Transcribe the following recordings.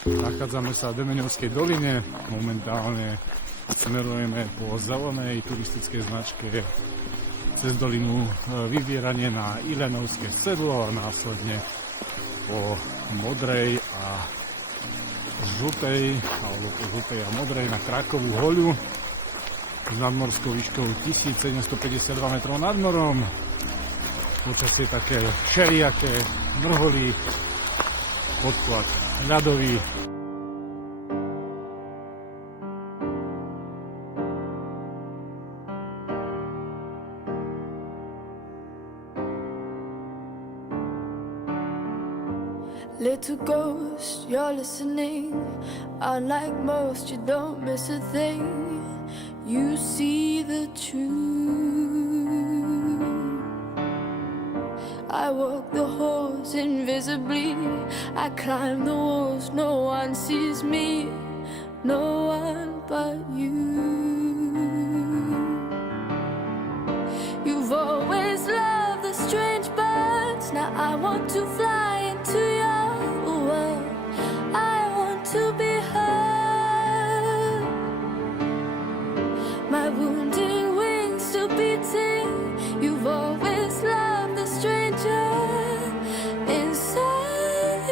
Nachádzame sa v Demeňovskej doline, momentálne smerujeme po zelenej turistickej značke cez dolinu Vybieranie na Iľanovské sedlo a následne po modrej a žltej, alebo po žltej a modrej na Krakovú hoľu s nadmorskou výškou 1752 metrov nad morom. Počasie také všelijaké, mrholí, podklad ľadový. Little ghost, you're listening. Unlike most, you don't miss a thing. You see the truth. I walk the halls invisibly. I climb the walls, no one sees me. No one but you. You've always loved the strange birds. Now I want to fly into your world. I want to be heard. My wounded wings still beating. You've always loved the stranger inside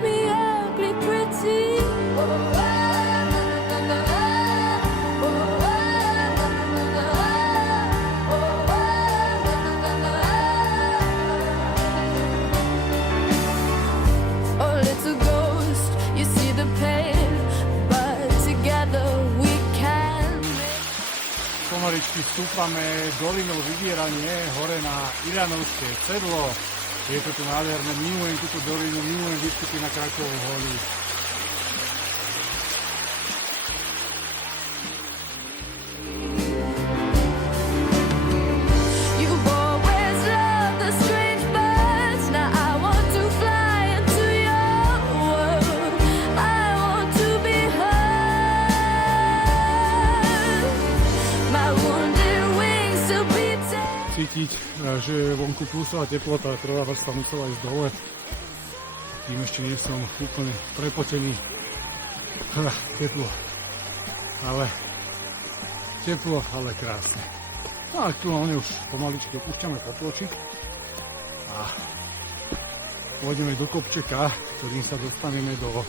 me, ugly pretty. Pomaličky vstúpame dolinou Vybieranie hore na Iľanovské sedlo. Je to tu nádherné, milujem túto dolinu, milujem výstupy na Krakovú hoľu. Cítiť, že vonku plusová teplota, prvá vrstva musela ísť dole. Tým ešte nie som úplne prepotený. Teplo, ale krásne. No a aktuálne už pomaličky opúšťame Potôčik a pôjdeme do kopčeka, ktorým sa dostaneme do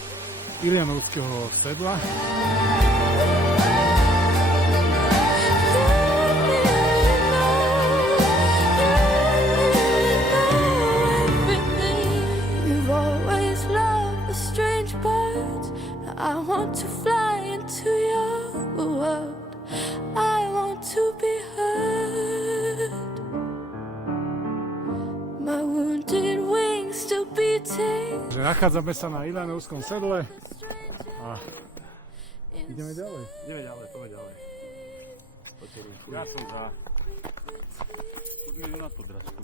Iľanovského sedla. I want to fly into your world. I want to be heard. My wounded wings still beating. Nachádzame sa na Iľanovskom sedle a ideme ďalej. Poďme ďalej. Ja som za. Poďme na podrážku.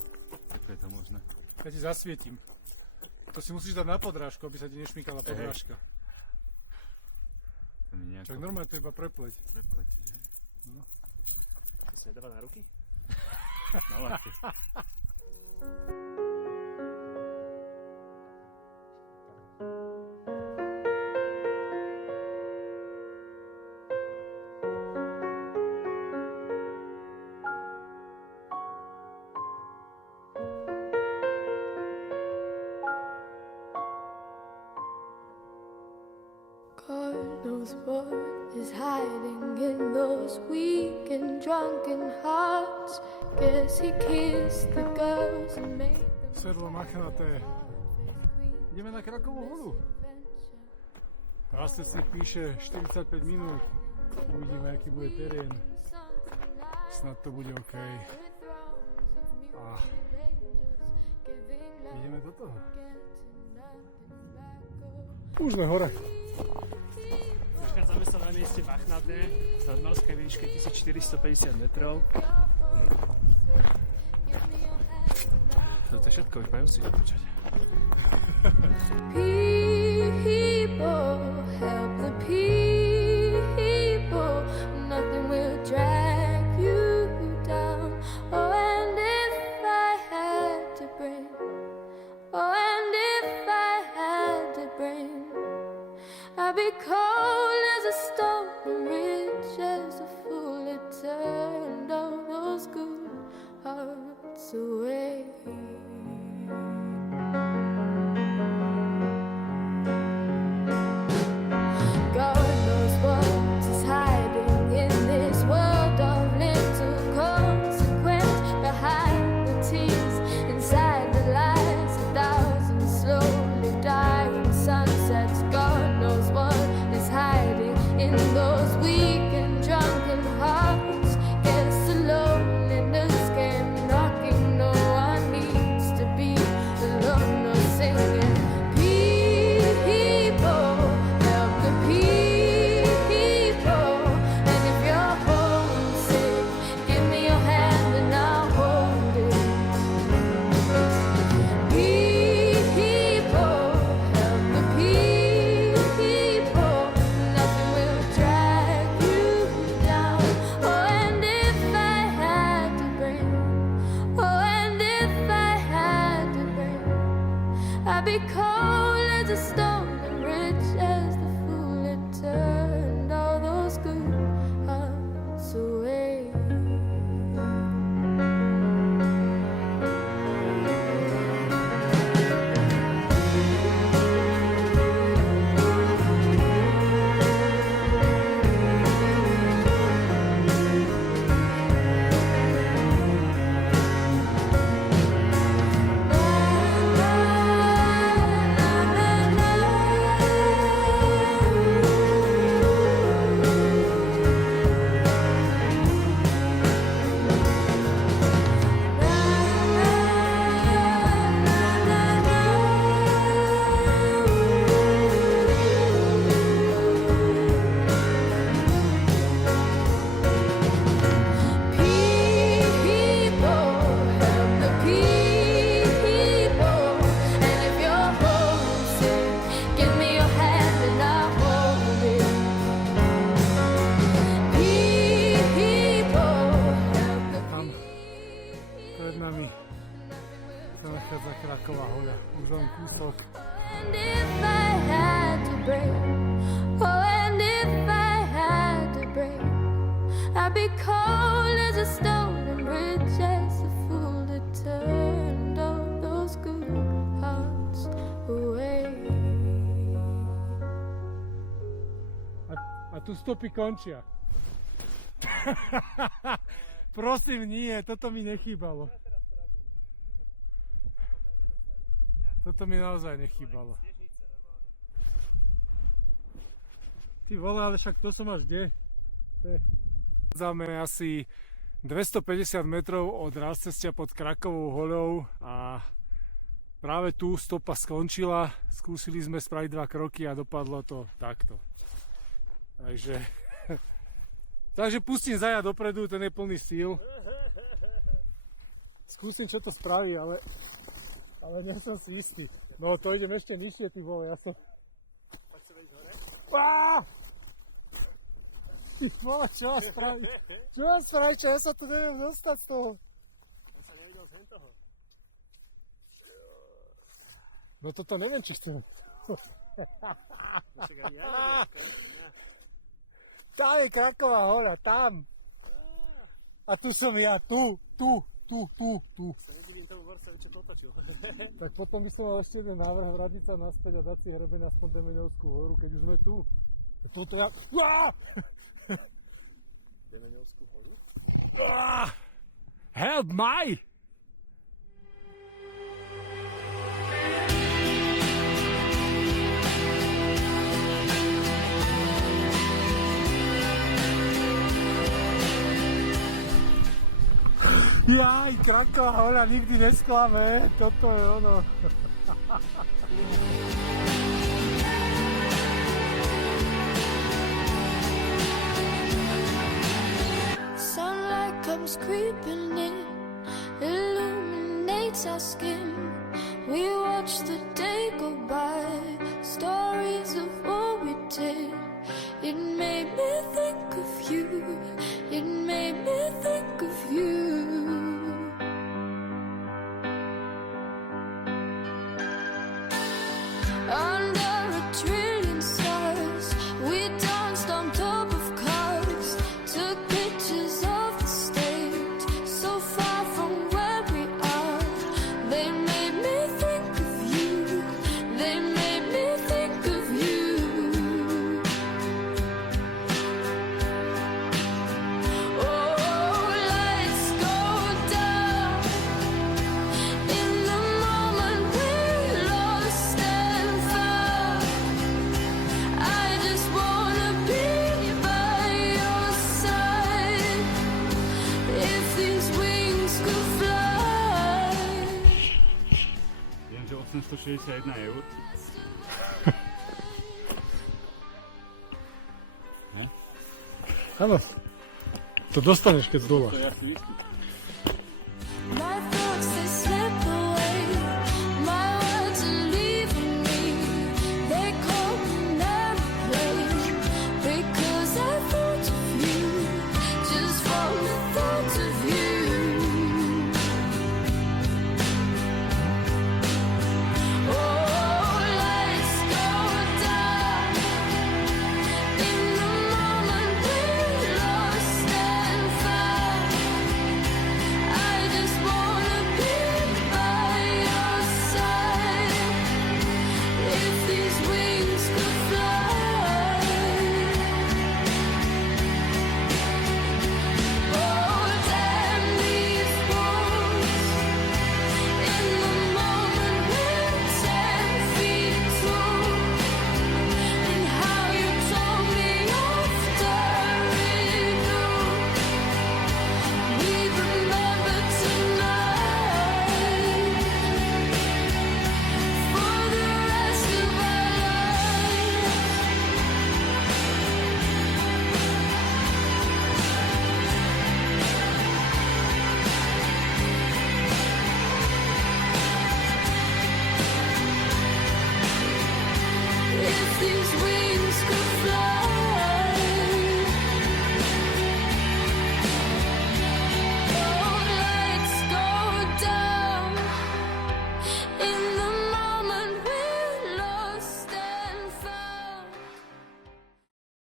Ako je to možné? Ja ti zasvietím. To si musíš dať na podrážku, aby sa ti nešmykala podrážka. Tak normálne to iba prepleť. Že? No. To sa nedáva na ruky? Na ľahké. God knows what is hiding in those weak and drunken hearts. Guess he kissed the girls and made them Sedlo machnaté. Ideme na Krakovú hoľu. Na cestách píše 45 minút. Uvidíme, aký bude terén. Snad to bude OK. A ideme do toho. Už sme hore. Nachádzame sa na mieste Machnaté, na nadmorskej výške 1450 metrov. To je všetko, už majú si počať. people, help the people. Nothing will drag you down. Oh, and if I had to bring I'd be cold as a stone and rich as a fool. It turned all those good hearts away. God knows what is hiding in this world of little consequence. Behind the tears, inside the lies, 1,000 slowly dying sunsets. God knows what is hiding in those weak and drunken hearts. Guess the loneliness came knocking. No one needs to be alone or singing. People, help the people. And if you're homesick, give me your hand and I'll hold it. People, help the people. Nothing will drag you down. Oh, and if I had to bring, oh, and if I had to bring, I'd be cold as a stone and rich as the fool. It turned all those good hearts away. People, help the people. And if you're homesick, give me your hand and I'll hold it. People, help the Tam pred nami sa nachádza Kraková hoľa. Už len kúsok. And if I had to break, oh, and if I had to break, I'd be cold as a stone and rich as a fool. That turned all those good hearts away. A tu stopy končia. Prosím, nie, toto mi nechýbalo. Toto mi naozaj nechýbalo. Ty vole, ale však to som až kde? Záme asi 250 metrov od Rázcestia pod Krakovou hoľou a práve tu stopa skončila. Skúsili sme spraviť 2 kroky a dopadlo to takto. Takže pustím Zaja dopredu, ten je plný síl. Skúsim, čo to spraví, ale nie som si istý. No to idem ešte nižšie, ty vole, ja som... Ty vole, čo ma spraví? Čo ma spraví, čo ja sa tu neviem dostať z toho? Ja sa nevidel z toho. No toto neviem, čo chcem. Tam je Kraková hoľa, tam. A tu som ja, tu. Sa nebudím tomu Varsavi, čo potačil. Tak potom by som mal ešte jeden návrh, vrátiť sa naspäť a dať si hrebeň aspoň Demeňovskú horu, keď už sme tu. Toto ja... Demeňovskú horu? Help my! Jaj, Kraková hoľa nikdy nesklame, toto je ono. Sunlight comes creeping in, illuminates our skin. We watch the day go by, stories of what we did. It made me think of you, it made me think of you. Under a trillion stars, 61 eur. Áno. To dostaneš, keď zdoláš. To je asi istý.